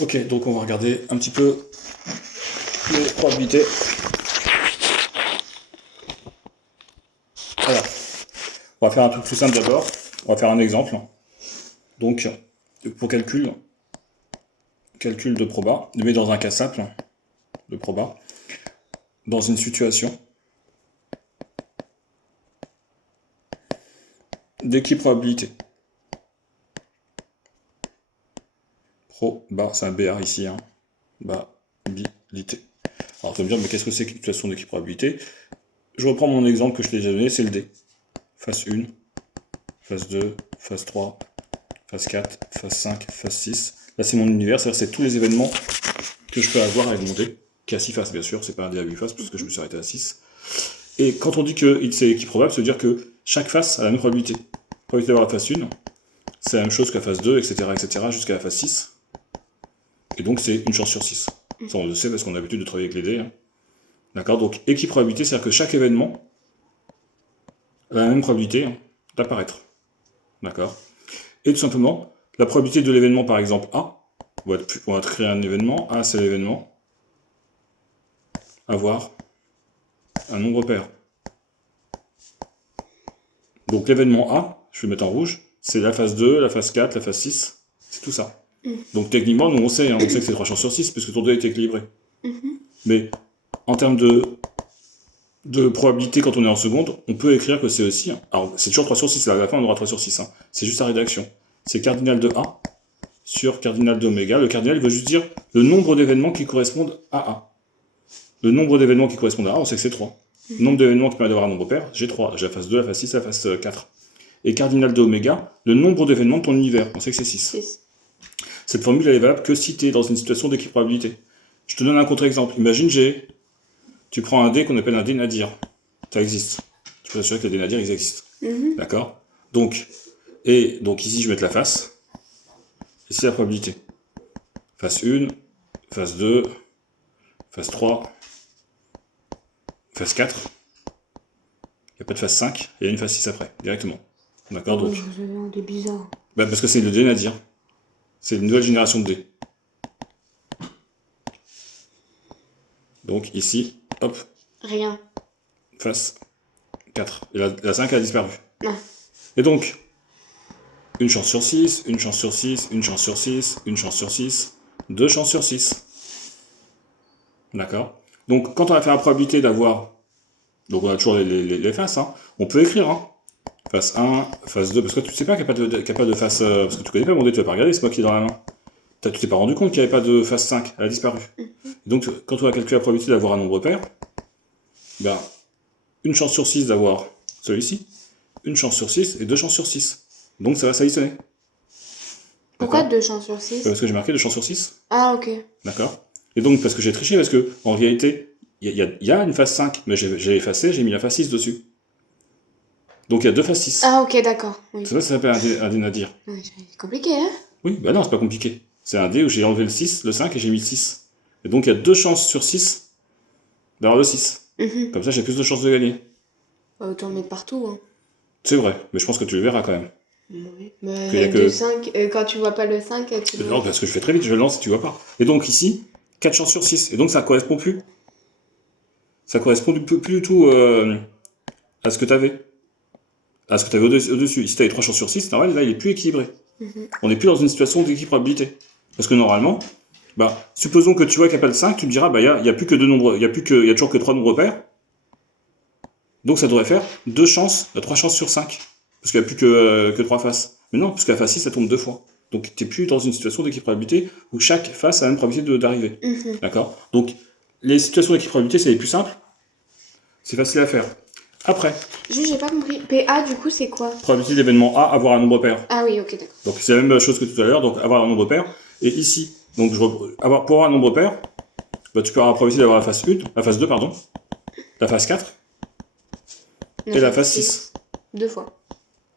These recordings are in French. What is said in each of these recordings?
Ok, donc on va regarder un petit peu les probabilités. Alors, on va faire un truc plus simple d'abord. On va faire un exemple. Donc, pour calcul de proba, je mets dans un cas simple de proba, dans une situation d'équiprobabilité. Proba, c'est un BR ici, hein. Probabilité. Alors, tu vas me dire, mais qu'est-ce que c'est qu'une situation d'équiprobabilité? Je reprends mon exemple que je t'ai déjà donné, c'est le D. Phase 1, phase 2, phase 3, phase 4, phase 5, phase 6. Là, c'est mon univers, c'est-à-dire c'est tous les événements que je peux avoir avec mon D, qui a 6 faces, bien sûr, c'est pas un D à 8 faces, parce que je me suis arrêté à 6. Et quand on dit que c'est équiprobable, ça veut dire que chaque face a la même probabilité. La probabilité d'avoir la phase 1, c'est la même chose que la phase 2, etc., jusqu'à la phase 6. Et donc, c'est une chance sur 6. Ça, on le sait parce qu'on a l'habitude de travailler avec les dés. Hein. D'accord? Donc, équiprobabilité, c'est-à-dire que chaque événement a la même probabilité d'apparaître. D'accord? Et tout simplement, la probabilité de l'événement, par exemple A, on va créer un événement, A c'est l'événement, avoir un nombre pair. Donc l'événement A, je vais le mettre en rouge, c'est la phase 2, la phase 4, la phase 6, c'est tout ça. Donc techniquement, nous on sait que c'est 3 chances sur 6, puisque ton 2 est équilibré. Mais en termes de probabilité, quand on est en seconde, on peut écrire que c'est aussi, alors c'est toujours 3 sur 6, à la fin on aura 3 sur 6, c'est juste la rédaction. C'est cardinal de A sur cardinal d'oméga. Le cardinal veut juste dire le nombre d'événements qui correspondent à A. Le nombre d'événements qui correspondent à A, on sait que c'est 3. Le nombre d'événements qui permet d'avoir un nombre pair, j'ai 3. J'ai la phase 2, la phase 6, la phase 4. Et cardinal de oméga, le nombre d'événements de ton univers, on sait que c'est 6. Cette formule, elle est valable que si tu es dans une situation d'équiprobabilité. Je te donne un contre-exemple. Imagine, tu prends un dé qu'on appelle un dé nadir. Ça existe. Tu peux t'assurer que les dés nadir, ils existent. D'accord? Donc ici, je vais mettre la face. Ici, la probabilité. Phase 1, phase 2, phase 3, phase 4. Il n'y a pas de phase 5, il y a une phase 6 après, directement. D'accord, donc. C'est bizarre. Parce que c'est le dé nadir. C'est une nouvelle génération de dés. Donc ici, hop. Rien. Phase 4. Et la 5 a disparu. Non. Et donc, une chance sur 6, une chance sur 6, une chance sur 6, une chance sur 6, 2 chances sur 6. D'accord? Donc, quand on va faire la probabilité d'avoir. Donc, on a toujours les faces, on peut écrire, Phase 1, phase 2, parce que tu sais pas qu'il n'y a pas de phase. Parce que tu connais pas mon dé, tu vas pas regarder, c'est moi qui est dans la main. Tu t'es pas rendu compte qu'il n'y avait pas de phase 5, elle a disparu. Et donc, quand on va calculer la probabilité d'avoir un nombre pair, une chance sur 6 d'avoir celui-ci, une chance sur 6 et 2 chances sur 6. Donc ça va s'additionner. Pourquoi 2 chances sur 6? Parce que j'ai marqué 2 chances sur 6. Ah, ok. D'accord. Et donc, parce que j'ai triché, parce que en réalité, il y a une phase 5, mais j'ai effacé, j'ai mis la phase 6 dessus. Donc il y a 2 phases 6. Ah, ok, d'accord. Oui. C'est ça, ça s'appelle un dé nadir. Ouais, c'est compliqué, hein? Oui, bah non, c'est pas compliqué. C'est un dé où j'ai enlevé le 6, le 5 et j'ai mis le 6. Et donc il y a 2 chances sur 6 d'avoir le 6. Comme ça, j'ai plus de chances de gagner. Bah, autant le mettre partout, hein. C'est vrai, mais je pense que tu le verras quand même. Oui. Mais 5, quand tu vois pas le 5, tu le... Non, parce que je fais très vite, je le lance si tu vois pas. Et donc ici, 4 chances sur 6. Et donc ça correspond plus. Ça correspond plus du tout à ce que tu avais. À ce que tu avais au-dessus. Ici, tu avais 3 chances sur 6, normal, là, il est plus équilibré. On n'est plus dans une situation d'équiprabilité. Parce que normalement, supposons que tu vois qu'il n'y a pas de 5, tu te diras, il y a plus que deux nombres, il y a toujours que 3 nombres pairs. Donc ça devrait faire 3 chances sur 5. Parce qu'il n'y a plus que 3 faces. Mais non, parce que la face 6, ça tombe 2 fois. Donc tu n'es plus dans une situation d'équiprabilité où chaque face a la même probabilité d'arriver. D'accord? Donc les situations d'équiprabilité, c'est les plus simples. C'est facile à faire. Après. Juste, j'ai pas compris. PA, du coup, c'est quoi? Probabilité d'événement A, avoir un nombre pair. Ah oui, ok, d'accord. Donc c'est la même chose que tout à l'heure, donc avoir un nombre pair. Et ici, donc pour avoir un nombre pair, tu peux avoir la probabilité d'avoir la phase 1, la phase 2, pardon, la phase 4 et la phase 6. 2 fois.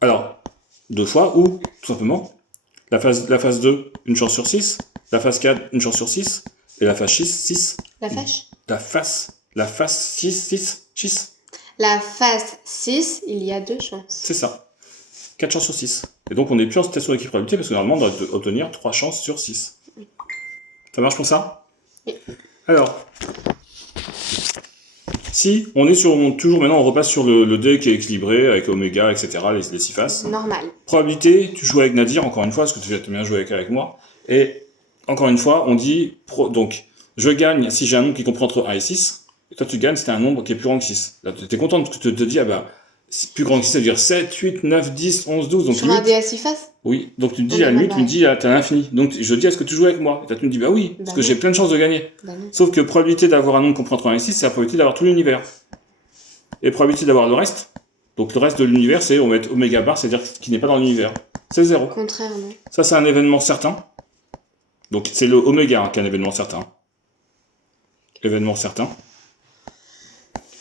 Alors, 2 fois ou, tout simplement, la phase 2, une chance sur 6, la phase 4, une chance sur 6, et la phase 6. La phase 6. La phase 6, il y a 2 chances. C'est ça. 4 chances sur 6. Et donc on n'est plus en situation d'équiprabilité parce que normalement on doit obtenir 3 chances sur 6. Ça marche pour ça? Oui. Alors, si on est toujours maintenant, on repasse sur le dé qui est équilibré avec oméga, etc., les 6 faces. Normal. Probabilité, tu joues avec Nadir, encore une fois, parce que tu as bien joué avec moi. Et encore une fois, on dit, donc, je gagne si j'ai un nombre qui comprend entre 1 et 6. Et toi, tu gagnes si tu as un nombre qui est plus grand que 6. Là, tu es content parce que tu te dis, ah bah, plus grand que 6, ça veut dire 7, 8, 9, 10, 11, 12. Donc sur un dé à 6 faces? Oui, donc tu me dis, à la limite, tu me dis, t'as l'infini. Donc je dis, est-ce que tu joues avec moi? Et toi, tu me dis, bah oui, parce que j'ai plein de chances de gagner. Sauf que probabilité d'avoir un nombre qui comprend entre 1 et 6, c'est la probabilité d'avoir tout l'univers. Et probabilité d'avoir le reste, donc le reste de l'univers, c'est, on va mettre oméga bar, c'est-à-dire qui n'est pas dans l'univers. C'est 0. Contraire, non. Ça, c'est un événement certain. Donc c'est le oméga qui est un événement certain. Événement certain.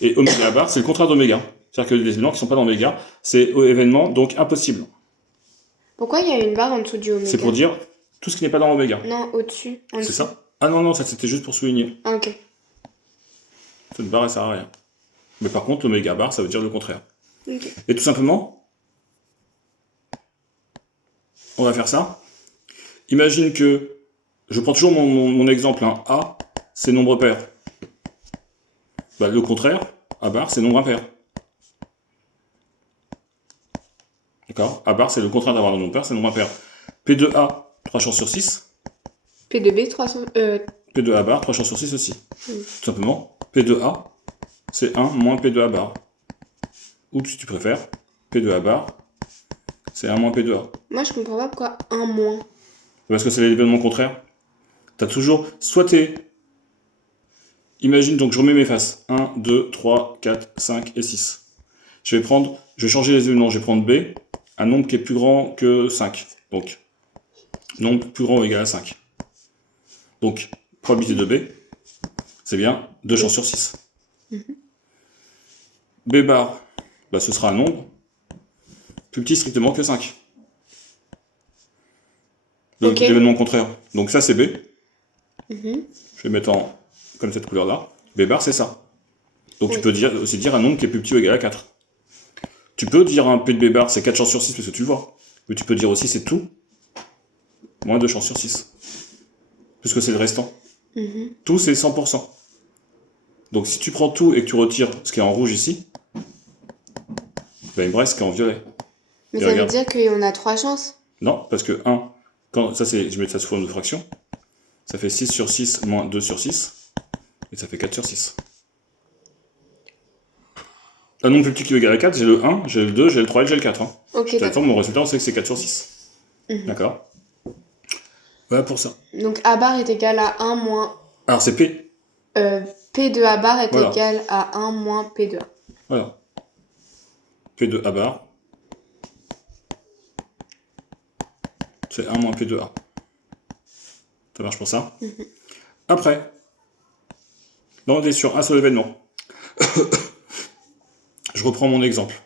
Et oméga bar, c'est le contraire d'oméga. C'est-à-dire que les événements qui ne sont pas dans oméga, c'est événement, donc impossible. Pourquoi il y a une barre en dessous du oméga? C'est pour dire tout ce qui n'est pas dans oméga. Non, au-dessus. C'est ça? Ah non, ça c'était juste pour souligner. Ah, ok. Cette barre, elle sert à rien. Mais par contre, l'oméga bar, ça veut dire le contraire. Okay. Et tout simplement, on va faire ça. Imagine que, je prends toujours mon exemple, hein. A, c'est nombre pair. Bah, le contraire, A bar, c'est nombre impair. D'accord? A bar, c'est le contraire d'avoir un nombre pair, c'est nombre impair. P de A, 3 chances sur 6. P de B, 300... P de A bar, 3 chances sur 6 aussi. Tout simplement, P de A, c'est 1 moins P de A bar. Ou si tu préfères, P de A bar, c'est 1 moins P de A. Moi, je comprends pas pourquoi 1 moins. Parce que c'est l'événement contraire. T'as toujours, soit t'es... Imagine, donc je remets mes faces. 1, 2, 3, 4, 5 et 6. Je vais changer les événements. Je vais prendre B, un nombre qui est plus grand que 5. Donc, nombre plus grand ou égal à 5. Donc, probabilité de B, c'est bien 2 chances sur 6. B bar, bah, ce sera un nombre plus petit strictement que 5. Donc, l'événement contraire. Donc ça, c'est B. Je vais mettre comme cette couleur-là. B bar, c'est ça. Donc tu peux aussi dire un nombre qui est plus petit ou égal à 4. Tu peux dire un P de B bar, c'est 4 chances sur 6 parce que tu le vois. Mais tu peux dire aussi c'est tout, moins 2 chances sur 6. Puisque c'est le restant. Tout, c'est 100%. Donc si tu prends tout et que tu retires ce qui est en rouge ici, ben, il me reste ce qui est en violet. Mais ça veut dire qu'on a 3 chances? Non, parce que 1, je mets ça sous forme de fraction, ça fait 6 sur 6 moins 2 sur 6, et ça fait 4 sur 6. Un nombre plus petit qui est égal à 4, j'ai le 1, j'ai le 2, j'ai le 3 et j'ai le 4. Hein. Ok, de toute façon, mon résultat, on sait que c'est 4 sur 6. D'accord? Voilà pour ça. Donc A bar est égal à 1 moins... Alors c'est P. P de A bar est égal à 1 moins P de A. Voilà. P de A bar, c'est 1 moins P de A. Ça marche pour ça? Après, là on est sur un seul événement. Je reprends mon exemple.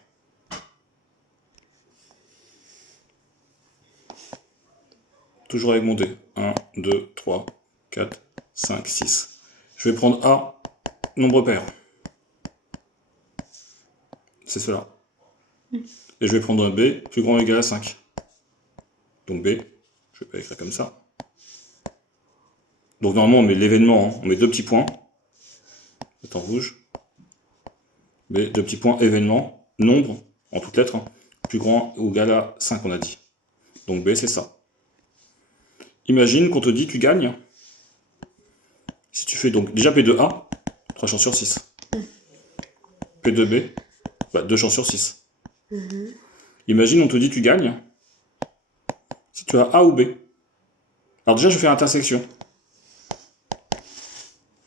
Toujours avec mon dé. 1, 2, 3, 4, 5, 6. Je vais prendre A, nombre pair. C'est cela. Et je vais prendre un B plus grand ou égal à 5. Donc B, je vais pas écrire comme ça. Donc normalement on met l'événement, hein. On met 2 petits points. C'est en rouge. B, 2 petits points, événement, nombre, en toutes lettres, hein, plus grand ou égal à 5 on a dit. Donc B c'est ça. Imagine qu'on te dit tu gagnes. Si tu fais donc déjà P de A, 3 chances sur 6. P de B, bah, 2 chances sur 6. Imagine on te dit tu gagnes. Si tu as A ou B. Alors déjà je fais intersection.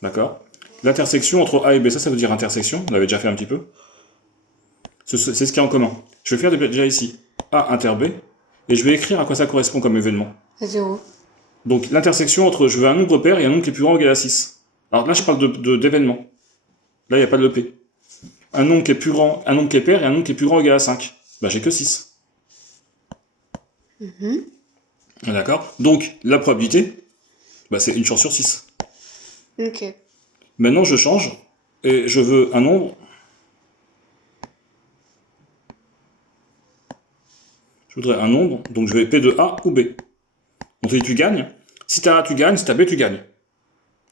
D'accord? L'intersection entre A et B, ça veut dire intersection. On avait déjà fait un petit peu. C'est ce qu'il y a en commun. Je vais faire déjà ici A inter B. Et je vais écrire à quoi ça correspond comme événement. 0. Donc l'intersection entre je veux un nombre pair et un nombre qui est plus grand ou égal à 6. Alors là je parle d'événement. Là il n'y a pas de P. Un nombre qui est plus grand, un nombre qui est pair et un nombre qui est plus grand ou égal à 5. Bah j'ai que 6. D'accord? Donc la probabilité, bah, c'est 1 chance sur 6. Ok. Maintenant je change et je veux un nombre. Je voudrais un nombre, donc je vais P de A ou B. On te dit tu gagnes. Si tu as A, tu gagnes. Si tu as B, tu gagnes.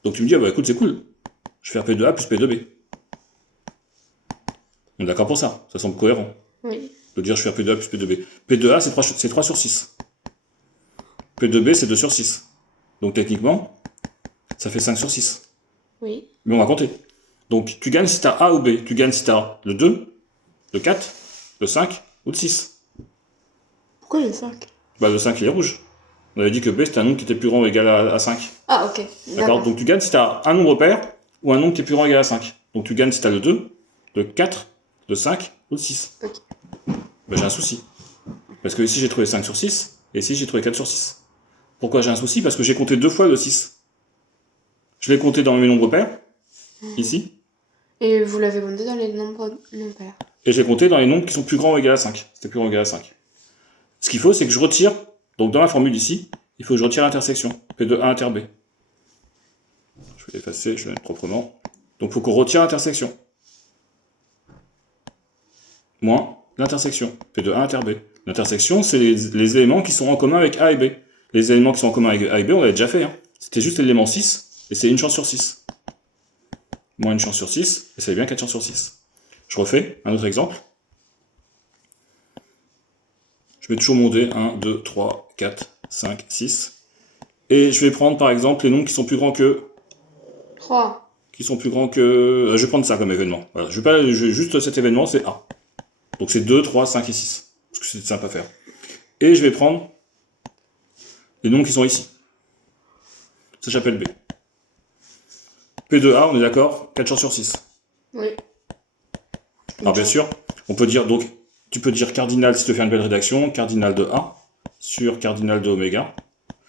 Donc tu me dis, ah bah écoute, c'est cool. Je vais faire P de A plus P de B. On est d'accord pour ça. Ça semble cohérent. Oui. De dire je vais faire P de A plus P de B. P de A, c'est 3 sur 6. P de B, c'est 2 sur 6. Donc techniquement, ça fait 5 sur 6. Oui. Mais on va compter. Donc tu gagnes si tu as A ou B. Tu gagnes si tu as le 2, le 4, le 5 ou le 6. Pourquoi le 5? Bah le 5 il est rouge. On avait dit que B c'était un nombre qui était plus grand ou égal à 5. Ah ok. D'accord. Donc tu gagnes si tu as un nombre pair ou un nombre qui est plus grand ou égal à 5. Donc tu gagnes si tu as le 2, le 4, le 5 ou le 6. Ok. Bah, j'ai un souci. Parce que ici j'ai trouvé 5 sur 6 et ici j'ai trouvé 4 sur 6. Pourquoi j'ai un souci? Parce que j'ai compté 2 fois le 6. Je l'ai compté dans mes nombres pairs, ici. Et vous l'avez compté dans les nombres non pairs. Et j'ai compté dans les nombres qui sont plus grands ou égal à 5. C'était plus grand ou égal à 5. Ce qu'il faut, c'est que je retire, donc dans la formule ici, il faut que je retire l'intersection, P de A inter B. Je vais l'effacer, je vais le mettre proprement. Donc il faut qu'on retire l'intersection. Moins l'intersection, P de A inter B. L'intersection, c'est les éléments qui sont en commun avec A et B. Les éléments qui sont en commun avec A et B, on l'avait déjà fait. Hein. C'était juste l'élément 6, et c'est une chance sur 6. Moins une chance sur 6, et ça fait bien 4 chances sur 6. Je refais un autre exemple. Je vais toujours monter 1, 2, 3, 4, 5, 6. Et je vais prendre par exemple les nombres qui sont plus grands que... 3. Qui sont plus grands que... je vais prendre ça comme événement. Voilà. Je vais juste cet événement, c'est A. Donc c'est 2, 3, 5 et 6. Parce que c'est simple à faire. Et je vais prendre les nombres qui sont ici. Ça j'appelle B. P de A, on est d'accord, 4 chances sur 6. Oui. Alors bien sûr, on peut dire donc... Tu peux dire cardinal si tu veux faire une belle rédaction, cardinal de A sur cardinal de oméga.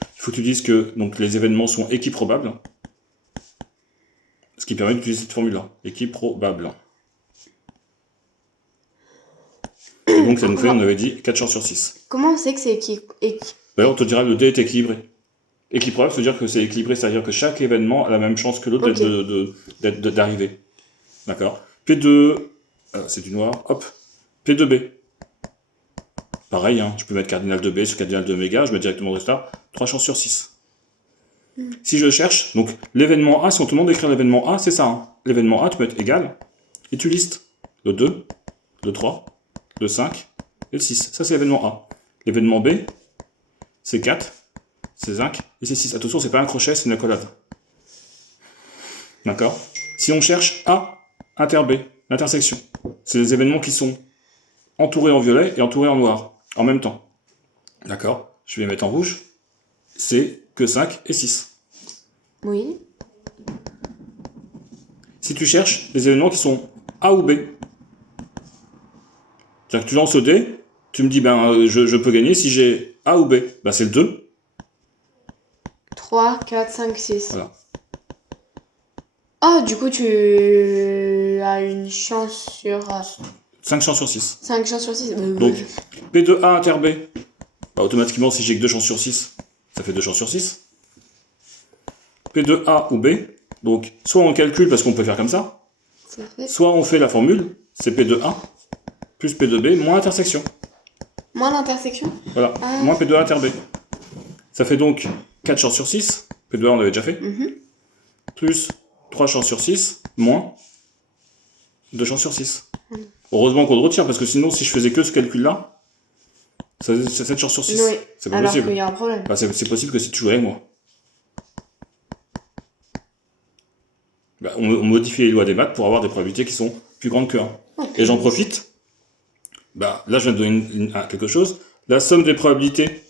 Il faut que tu dises que donc, les événements sont équiprobables. Ce qui permet d'utiliser cette formule-là. Équiprobable. Et donc ça nous fait, on avait dit, 4 chances sur 6. Comment on sait que c'est D'ailleurs, on te dira que le D est équilibré. Équiprobable, ça veut dire que c'est équilibré, c'est-à-dire que chaque événement a la même chance que l'autre d'arriver. D'accord. P2, c'est du noir, hop. P2B. Pareil, hein, je peux mettre cardinal de B sur cardinal de oméga, je mets directement le résultat, 3 chances sur 6. Si je cherche, donc l'événement A, si on te demande d'écrire l'événement A, c'est ça. Hein. L'événement A, tu peux mettre égal, et tu listes le 2, le 3, le 5 et le 6. Ça, c'est l'événement A. L'événement B, c'est 4, c'est 5 et c'est 6. Attention, c'est pas un crochet, c'est une accolade. D'accord. Si on cherche A, inter B, l'intersection, c'est les événements qui sont entourés en violet et entourés en noir, en même temps. D'accord. Je vais les mettre en rouge. C'est que 5 et 6. Oui. Si tu cherches les événements qui sont A ou B, c'est-à-dire que tu lances le dé, tu me dis, ben, je peux gagner si j'ai A ou B. Ben, c'est le 2. 3, 4, 5, 6. Voilà. Ah, du coup, tu as une chance sur... 5 chances sur 6. 5 chances sur 6. Donc, P de A inter B, bah, automatiquement, si j'ai que 2 chances sur 6, ça fait 2 chances sur 6. P de A ou B, donc soit on calcule parce qu'on peut faire comme ça, soit on fait la formule, c'est P de A plus P de B moins intersection. Moins l'intersection. Voilà, moins P de A inter B. Ça fait donc 4 chances sur 6, P de A on avait déjà fait, plus 3 chances sur 6, moins 2 chances sur 6. Heureusement qu'on le retire, parce que sinon, si je faisais que ce calcul-là, c'est 7 chances sur 6. Oui. C'est pas Alors possible. qu'il y a un problème. Bah, c'est possible que si tu jouais avec moi. Bah, on modifie les lois des maths pour avoir des probabilités qui sont plus grandes que 1. Okay. Et j'en profite. Bah, là, je viens de donner quelque chose. La somme des probabilités,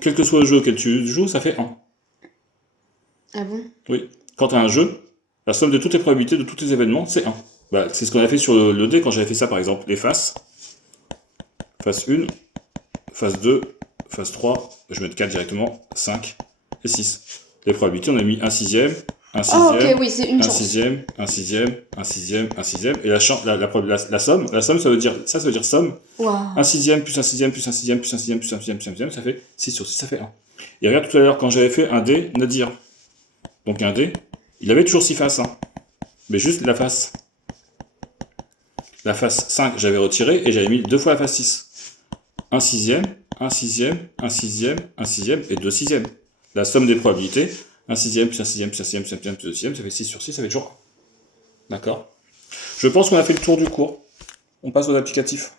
quel que soit le jeu auquel tu joues, ça fait 1. Ah bon? Oui. Quand tu as un jeu, la somme de toutes les probabilités de tous tes événements, c'est 1. Bah, c'est ce qu'on a fait sur le dé quand j'avais fait ça, par exemple. Les faces. Phase 1, phase 2, phase 3, je vais mettre 4 directement, 5 et 6. Les probabilités, on a mis 1 sixième, 1 sixième, ok, oui, c'est une 1 chance. sixième, 1 sixième, 1 sixième, 1 sixième. Et la somme, ça veut dire somme. Wow. 1 sixième, plus 1 sixième, plus 1 sixième, plus 1 sixième, plus 1 sixième, plus 1 sixième, ça fait 6 sur 6, ça fait 1. Et regarde tout à l'heure, quand j'avais fait un dé, Nadir. Donc un dé, il avait toujours 6 faces, hein. Mais juste la face. La face 5, j'avais retiré et j'avais mis 2 fois la face 6. 1 sixième, 1 sixième, 1 sixième, 1 sixième et 2 sixièmes. La somme des probabilités, Un sixième, plus un sixième, plus un sixième, plus un sixième, plus un sixième, ça fait 6 sur 6, ça fait toujours 1. D'accord. Je pense qu'on a fait le tour du cours. On passe aux applicatifs.